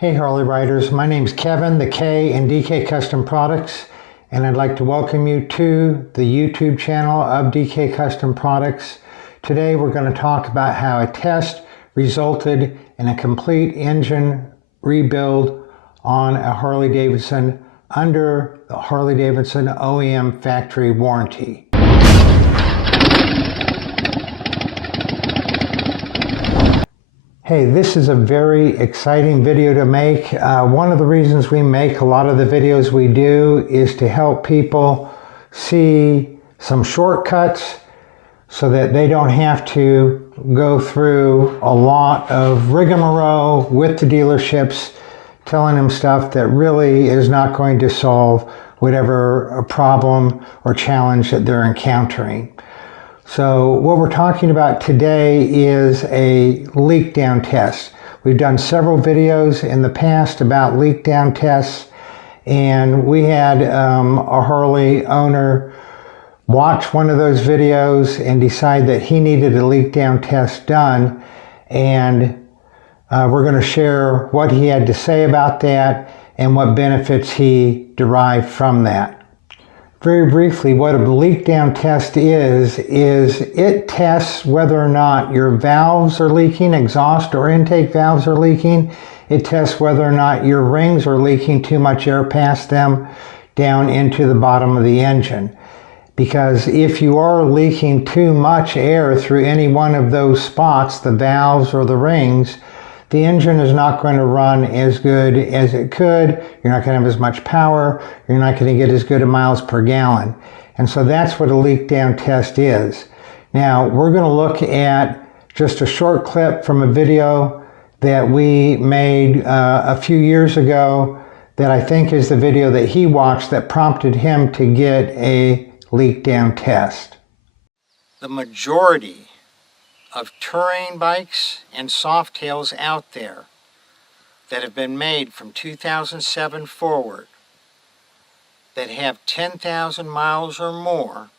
Hey Harley Riders, my name's Kevin, the K in DK Custom Products, and I'd like to welcome you to the YouTube channel of DK Custom Products. Today we're going to talk about how a test resulted in a complete engine rebuild on a Harley-Davidson under the Harley-Davidson OEM factory warranty. Hey, this is a very exciting video to make. One of the reasons we make a lot of the videos we do is to help people see some shortcuts so that they don't have to go through a lot of rigmarole with the dealerships telling them stuff that really is not going to solve whatever problem or challenge that they're encountering. So what we're talking about today is a leak down test. We've done several videos in the past about leak down tests, and we had a Harley owner watch one of those videos and decide that he needed a leak down test done, and we're going to share what he had to say about that and what benefits he derived from that. Very briefly, what a leak down test is it tests whether or not your valves are leaking, exhaust or intake valves are leaking. It tests whether or not your rings are leaking too much air past them down into the bottom of the engine. Because if you are leaking too much air through any one of those spots, the valves or the rings, the engine is not going to run as good as it could. You're not going to have as much power. You're not going to get as good a miles per gallon. And so that's what a leak down test is. Now, we're going to look at just a short clip from a video that we made a few years ago that I think is the video that he watched that prompted him to get a leak down test. The majority of touring bikes and softails out there that have been made from 2007 forward that have 10,000 miles or more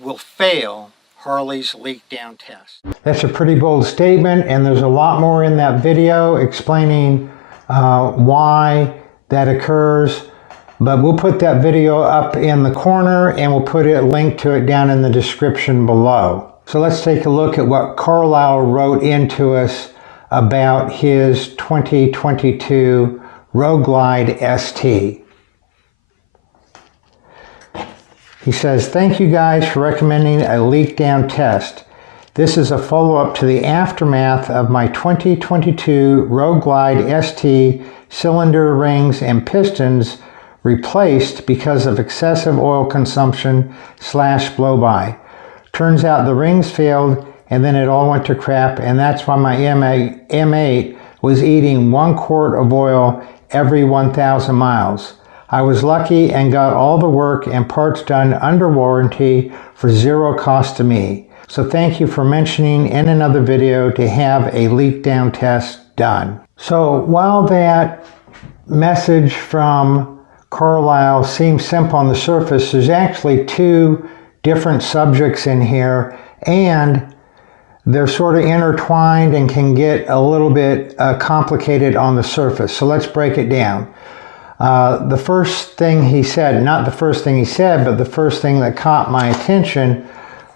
will fail Harley's leak down test. That's a pretty bold statement, and there's a lot more in that video explaining why that occurs. But we'll put that video up in the corner and we'll put a link to it down in the description below. So let's take a look at what Carlisle wrote into us about his 2022 Road Glide ST. He says, "Thank you guys for recommending a leak down test. This is a follow-up to the aftermath of my 2022 Road Glide ST cylinder rings and pistons replaced because of excessive oil consumption / blow-by. Turns out the rings failed and then it all went to crap, and that's why my M8 was eating 1 quart of oil every 1,000 miles. I was lucky and got all the work and parts done under warranty for zero cost to me. So thank you for mentioning in another video to have a leak down test done." So while that message from Carlisle seems simple on the surface, there's actually two different subjects in here, and they're sort of intertwined and can get a little bit complicated on the surface. So let's break it down. The first thing he said, not the first thing he said, but the first thing that caught my attention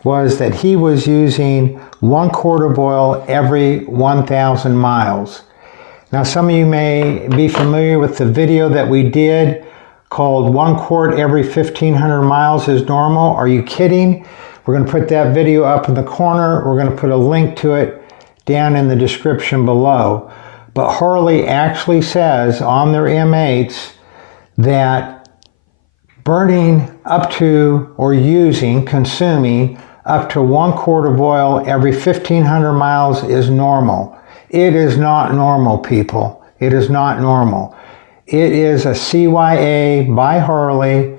was that he was using 1 quart of oil every 1,000 miles. Now, some of you may be familiar with the video that we did called 1 quart every 1,500 miles is normal. Are you kidding? We're going to put that video up in the corner. We're going to put a link to it down in the description below. But Harley actually says on their M8s that burning up to or consuming up to 1 quart of oil every 1,500 miles is normal. It is not normal, people. It is not normal. It is a CYA by Harley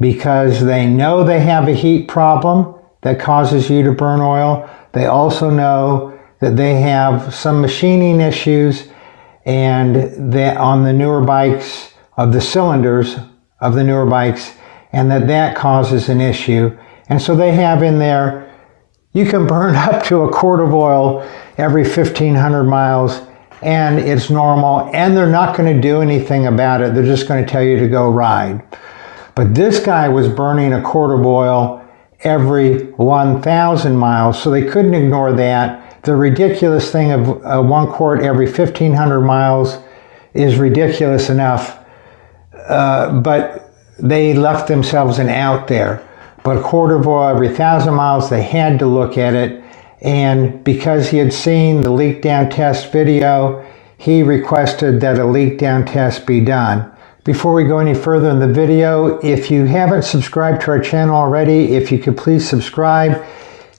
because they know they have a heat problem that causes you to burn oil. They also know that they have some machining issues and that on the newer bikes of the cylinders of the newer bikes, and that causes an issue. And so they have in there, you can burn up to 1 quart of oil every 1,500 miles and it's normal, and they're not going to do anything about it. They're just going to tell you to go ride. But this guy was burning a quart of oil every 1,000 miles, so they couldn't ignore that. The ridiculous thing of 1 quart every 1,500 miles is ridiculous enough, but they left themselves an out there. But a quart of oil every 1,000 miles, they had to look at it. And because he had seen the leak down test video, he requested that a leak down test be done. Before we go any further in the video, if you haven't subscribed to our channel already, if you could please subscribe,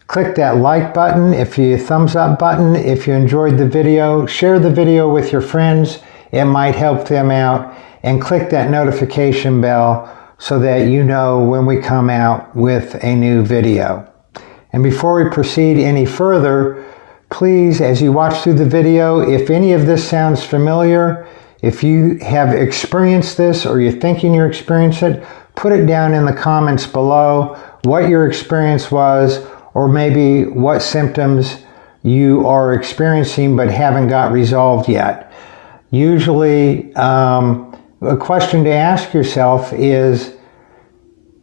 click that like button, thumbs up button. If you enjoyed the video, share the video with your friends. It might help them out. And click that notification bell so that you know when we come out with a new video. And before we proceed any further, please, as you watch through the video, if any of this sounds familiar, if you have experienced this or you're thinking you're experiencing it, put it down in the comments below what your experience was, or maybe what symptoms you are experiencing but haven't got resolved yet. Usually, a question to ask yourself is,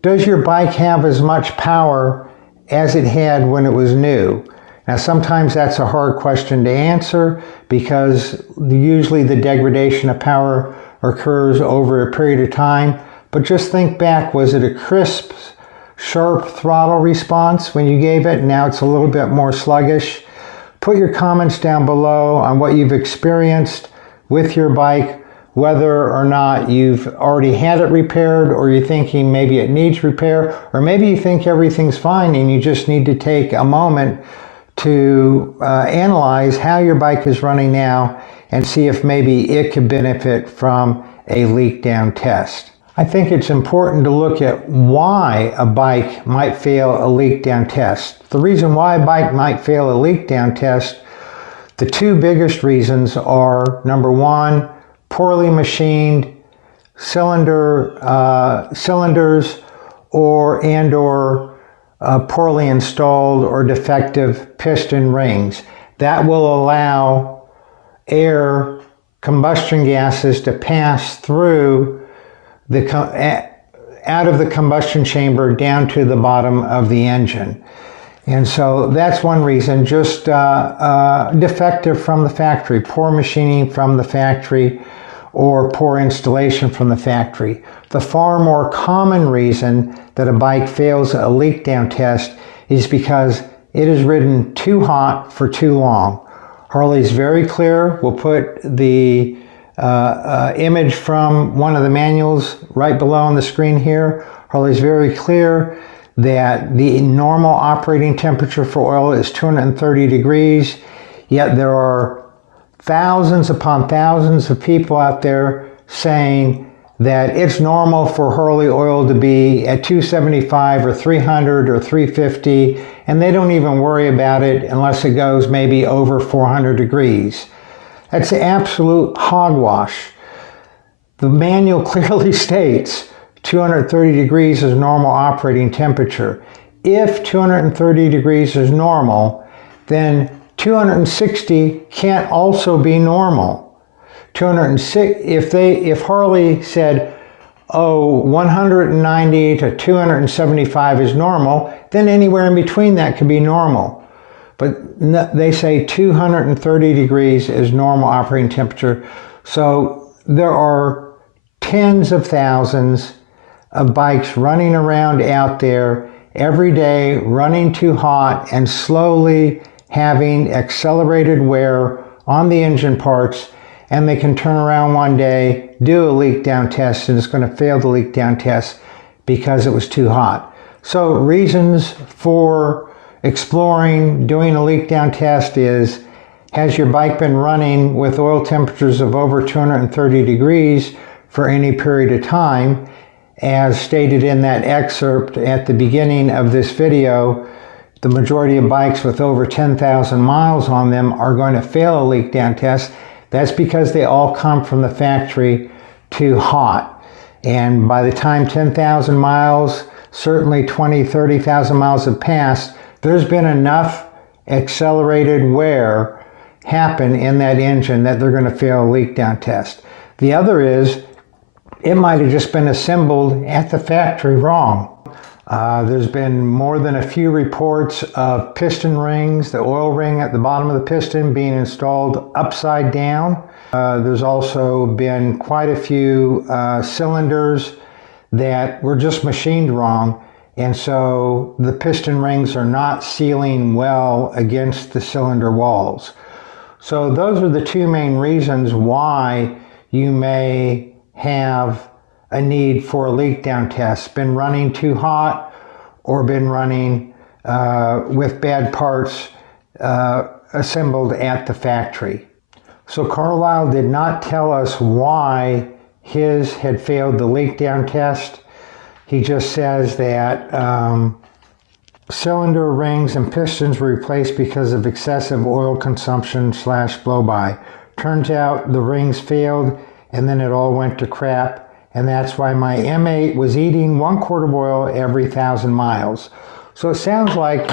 does your bike have as much power as it had when it was new? Now, sometimes that's a hard question to answer because usually the degradation of power occurs over a period of time. But just think back, was it a crisp, sharp throttle response when you gave it? Now it's a little bit more sluggish. Put your comments down below on what you've experienced with your bike, whether or not you've already had it repaired, or you're thinking maybe it needs repair, or maybe you think everything's fine and you just need to take a moment to analyze how your bike is running now and see if maybe it could benefit from a leak down test. I think it's important to look at why a bike might fail a leak down test. The reason why a bike might fail a leak down test, the two biggest reasons are, number one, poorly machined cylinders or poorly installed or defective piston rings. That will allow air, combustion gases to pass through out of the combustion chamber down to the bottom of the engine. And so that's one reason, just defective from the factory, poor machining from the factory, or poor installation from the factory. The far more common reason that a bike fails a leak down test is because it is ridden too hot for too long. Harley's very clear. We'll put the image from one of the manuals right below on the screen here. Harley's very clear that the normal operating temperature for oil is 230 degrees, yet there are thousands upon thousands of people out there saying that it's normal for Harley oil to be at 275 or 300 or 350, and they don't even worry about it unless it goes maybe over 400 degrees. That's absolute hogwash. The manual clearly states 230 degrees is normal operating temperature. If 230 degrees is normal, then 260 can't also be normal. 206, if Harley said, oh, 190 to 275 is normal, then anywhere in between that could be normal. But they say 230 degrees is normal operating temperature. So there are tens of thousands of bikes running around out there every day, running too hot and slowly having accelerated wear on the engine parts, and they can turn around one day, do a leak down test, and it's going to fail the leak down test because it was too hot. So reasons for exploring doing a leak down test is, has your bike been running with oil temperatures of over 230 degrees for any period of time? As stated in that excerpt at the beginning of this video, the majority of bikes with over 10,000 miles on them are going to fail a leak down test. That's because they all come from the factory too hot. And by the time 10,000 miles, certainly 20, 30,000 miles have passed, there's been enough accelerated wear happen in that engine that they're going to fail a leak down test. The other is, it might have just been assembled at the factory wrong. There's been more than a few reports of piston rings, the oil ring at the bottom of the piston being installed upside down. There's also been quite a few cylinders that were just machined wrong, and so the piston rings are not sealing well against the cylinder walls. So those are the two main reasons why you may have a need for a leak down test. Been running too hot or been running with bad parts assembled at the factory. So Carlisle did not tell us why his had failed the leak down test. He just says that cylinder rings and pistons were replaced because of excessive oil consumption / blow-by. Turns out the rings failed and then it all went to crap, and that's why my M8 was eating 1 quart of oil every 1,000 miles. So it sounds like,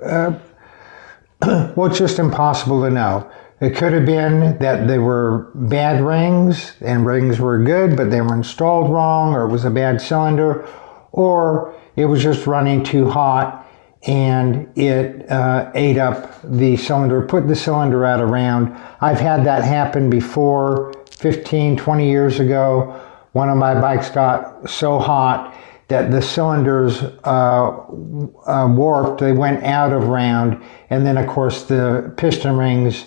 well, it's just impossible to know. It could have been that they were bad rings and rings were good, but they were installed wrong, or it was a bad cylinder, or it was just running too hot and it ate up the cylinder, put the cylinder out of round. I've had that happen before, 15, 20 years ago. One of my bikes got so hot that the cylinders warped, they went out of round, and then of course the piston rings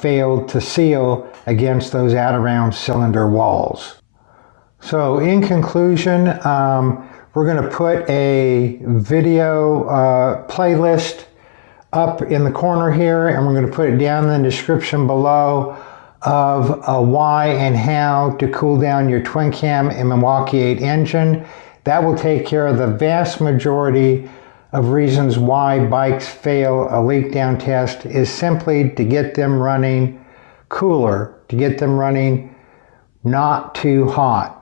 failed to seal against those out of round cylinder walls. So in conclusion, we're going to put a video playlist up in the corner here, and we're going to put it down in the description below of why and how to cool down your twin cam and Milwaukee 8 engine. That will take care of the vast majority of reasons why bikes fail a leak down test, is simply to get them running cooler, to get them running not too hot.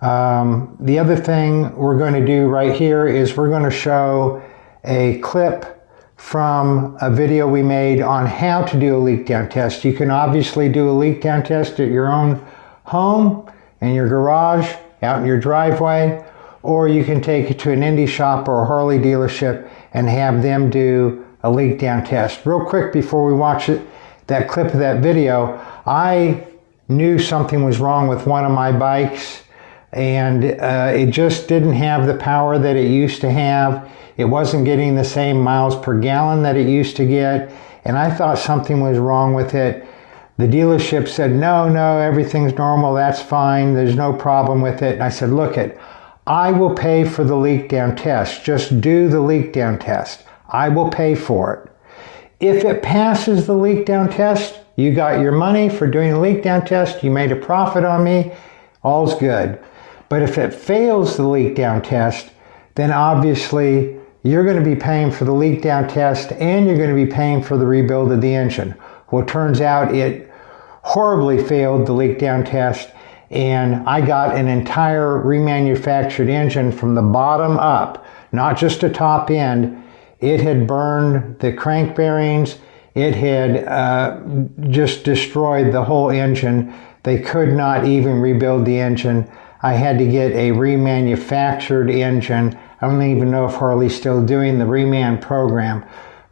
The other thing we're going to do right here is we're going to show a clip from a video we made on how to do a leak down test. You can obviously do a leak down test at your own home, in your garage, out in your driveway, or you can take it to an Indy shop or a Harley dealership and have them do a leak down test. Real quick before we watch that clip of that video, I knew something was wrong with one of my bikes, and it just didn't have the power that it used to have. It wasn't getting the same miles per gallon that it used to get, and I thought something was wrong with it. The dealership said, no, everything's normal, that's fine, there's no problem with it. And I said, look it, I will pay for the leak down test. Just do the leak down test. I will pay for it. If it passes the leak down test, you got your money for doing the leak down test, you made a profit on me, all's good. But if it fails the leak down test, then obviously you're going to be paying for the leak down test and you're going to be paying for the rebuild of the engine. Well, it turns out it horribly failed the leak down test, and I got an entire remanufactured engine from the bottom up, not just a top end. It had burned the crank bearings. It had just destroyed the whole engine. They could not even rebuild the engine. I had to get a remanufactured engine. I don't even know if Harley's still doing the reman program,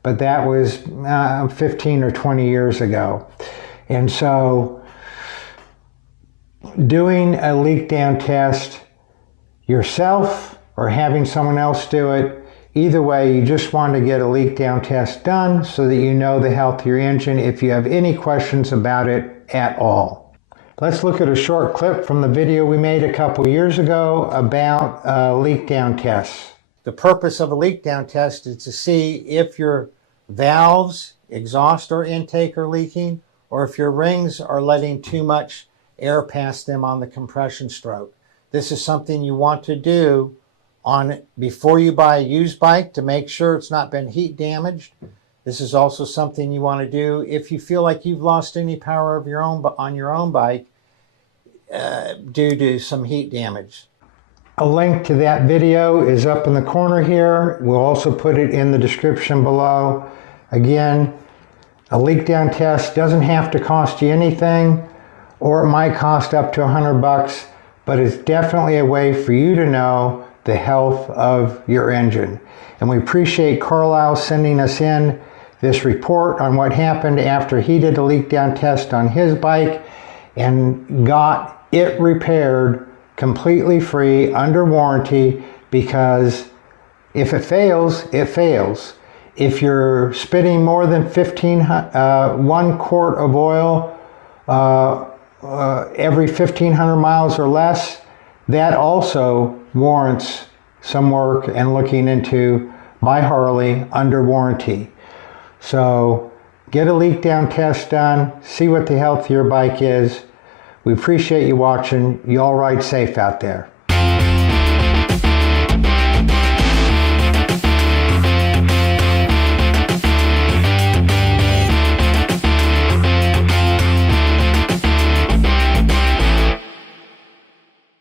but that was 15 or 20 years ago. And so doing a leak down test yourself or having someone else do it, either way, you just want to get a leak down test done so that you know the health of your engine if you have any questions about it at all. Let's look at a short clip from the video we made a couple years ago about leak down tests. The purpose of a leak down test is to see if your valves, exhaust or intake are leaking, or if your rings are letting too much air past them on the compression stroke. This is something you want to do before you buy a used bike to make sure it's not been heat damaged. This is also something you want to do if you feel like you've lost any power of your own on your own bike due to some heat damage. A link to that video is up in the corner here. We'll also put it in the description below. Again, A leak down test doesn't have to cost you anything, or it might cost up to $100, but it's definitely a way for you to know the health of your engine. And we appreciate Carlisle sending us in this report on what happened after he did a leak down test on his bike and got it repaired completely free under warranty, because if it fails, it fails. If you're spitting more than 1 quart of oil every 1,500 miles or less, that also warrants some work and looking into by Harley under warranty. So get a leak down test done, see what the health of your bike is. We appreciate you watching. You all ride safe out there.